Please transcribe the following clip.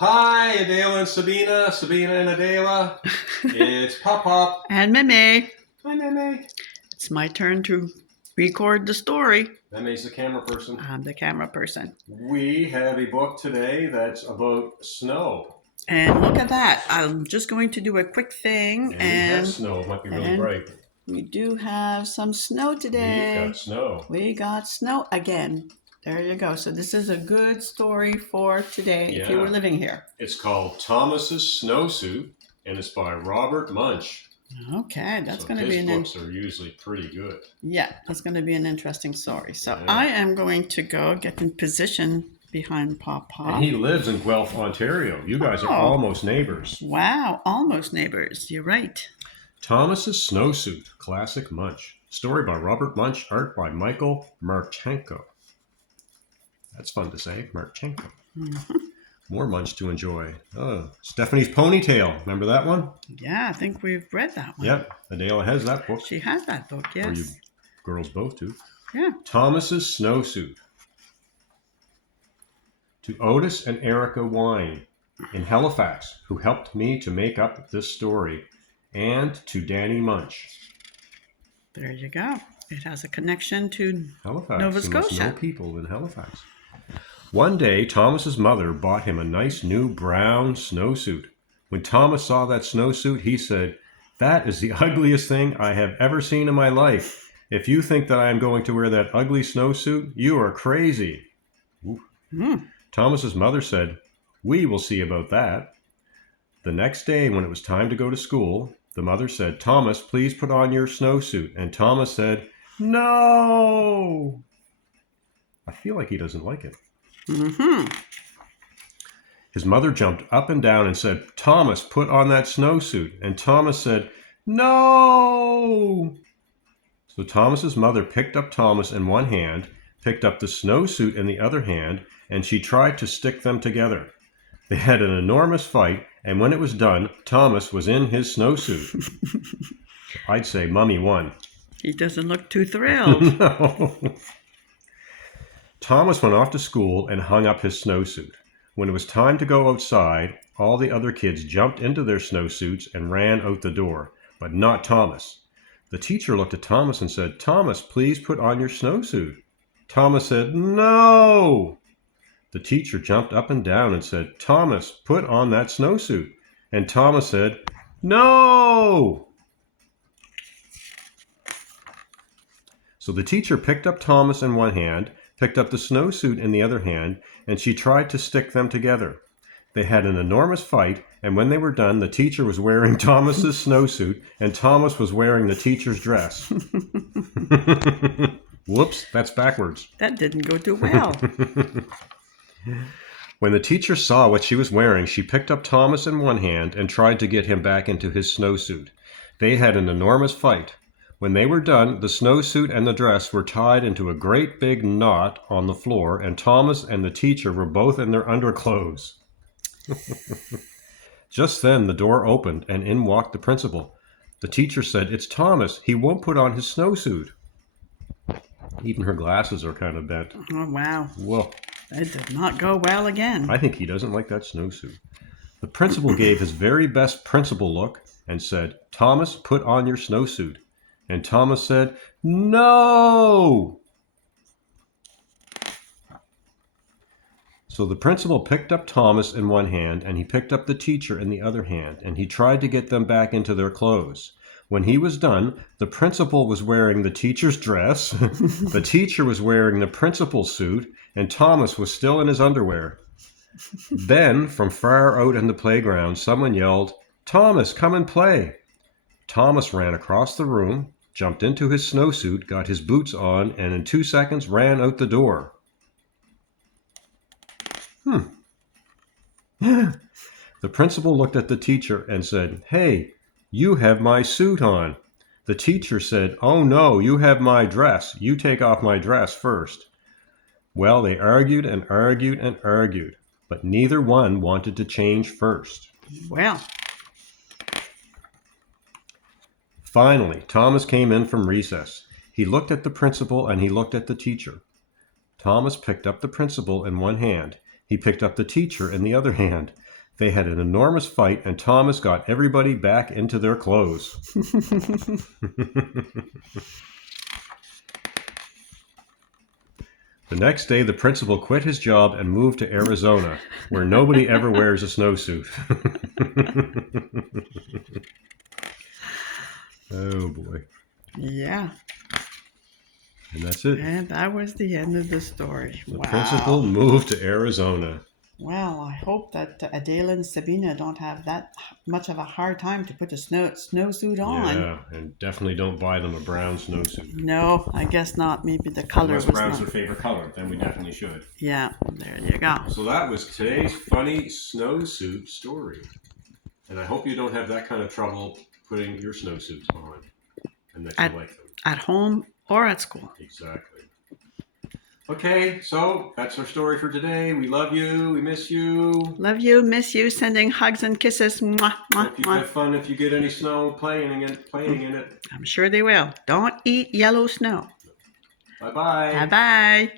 Hi, Adela and Sabina. Sabina and Adela. It's Poppop. And Meme. Hi, Meme. It's my turn to record the story. Meme's the camera person. I'm the camera person. We have a book today that's about snow. And look at that. I'm just going to do a quick thing. And we have snow. It might be really bright. We do have some snow today. We've got snow. We got snow again. There you go. So this is a good story for today if you were living here. It's called Thomas's Snowsuit, and it's by Robert Munsch. Okay, that's going to be his books are usually pretty good. Yeah, that's going to be an interesting story. So I am going to go get in position behind Poppop. And he lives in Guelph, Ontario. You guys are almost neighbors. Wow, almost neighbors. You're right. Thomas's Snowsuit, classic Munch. Story by Robert Munsch, art by Michael Marchenko. That's fun to say, Marchenko. Mm-hmm. More Munch to enjoy. Oh, Stephanie's Ponytail. Remember that one? Yeah, I think we've read that one. Yep, Adela has that book. She has that book, yes. Or you girls both do. Yeah. Thomas's Snowsuit. To Otis and Erica Wine in Halifax, who helped me to make up this story, and to Danny Munch. There you go. It has a connection to Halifax. Nova Scotia. No people in Halifax. One day, Thomas's mother bought him a nice new brown snowsuit. When Thomas saw that snowsuit, he said, "That is the ugliest thing I have ever seen in my life. If you think that I am going to wear that ugly snowsuit, you are crazy." Thomas's mother said, "We will see about that." The next day, when it was time to go to school, the mother said, "Thomas, please put on your snowsuit." And Thomas said, "No." I feel like he doesn't like it. His mother jumped up and down and said, "Thomas, put on that snowsuit." And Thomas said, "No." So Thomas's mother picked up Thomas in one hand, picked up the snowsuit in the other hand, and she tried to stick them together. They had an enormous fight, and when it was done, Thomas was in his snowsuit. I'd say Mummy won. He doesn't look too thrilled. No. Thomas went off to school and hung up his snowsuit. When it was time to go outside, all the other kids jumped into their snowsuits and ran out the door, but not Thomas. The teacher looked at Thomas and said, "Thomas, please put on your snowsuit." Thomas said, "No." The teacher jumped up and down and said, "Thomas, put on that snowsuit." And Thomas said, "No." So the teacher picked up Thomas in one hand, picked up the snowsuit in the other hand, and she tried to stick them together. They had an enormous fight, and when they were done, the teacher was wearing Thomas's snowsuit, and Thomas was wearing the teacher's dress. Whoops, that's backwards. That didn't go too well. When the teacher saw what she was wearing, she picked up Thomas in one hand and tried to get him back into his snowsuit. They had an enormous fight. When they were done, the snowsuit and the dress were tied into a great big knot on the floor, and Thomas and the teacher were both in their underclothes. Just then, the door opened, and in walked the principal. The teacher said, "It's Thomas. He won't put on his snowsuit." Even her glasses are kind of bent. Oh, wow. Whoa. That did not go well again. I think he doesn't like that snowsuit. The principal gave his very best principal look and said, "Thomas, put on your snowsuit." And Thomas said, "No." So the principal picked up Thomas in one hand, and he picked up the teacher in the other hand, and he tried to get them back into their clothes. When he was done, the principal was wearing the teacher's dress, the teacher was wearing the principal's suit, and Thomas was still in his underwear. Then, from far out in the playground, someone yelled, "Thomas, come and play." Thomas ran across the room, jumped into his snowsuit, got his boots on, and in 2 seconds ran out the door. The principal looked at the teacher and said, "Hey, you have my suit on." The teacher said, "Oh no, you have my dress. You take off my dress first." Well, they argued and argued and argued, but neither one wanted to change first. Well. Finally, Thomas came in from recess. He looked at the principal and he looked at the teacher. Thomas picked up the principal in one hand. He picked up the teacher in the other hand. They had an enormous fight, and Thomas got everybody back into their clothes. The next day, the principal quit his job and moved to Arizona, where nobody ever wears a snowsuit. Oh, boy. Yeah. And that's it. And that was the end of the story. The Wow. principal moved to Arizona. Well, I hope that Adele and Sabina don't have that much of a hard time to put a snowsuit on. Yeah, and definitely don't buy them a brown snowsuit. No, I guess not. Maybe the color Unless was brown's not. their favorite color, then we definitely should. Yeah, there you go. So that was today's funny snowsuit story. And I hope you don't have that kind of trouble putting your snowsuits on and that you like them. At home or at school. Exactly. Okay, so that's our story for today. We love you. We miss you. Love you, miss you, sending hugs and kisses. Mwah, mwah, Hope you mwah. have fun if you get any snow playing in it. I'm sure they will. Don't eat yellow snow. Bye-bye. Bye-bye.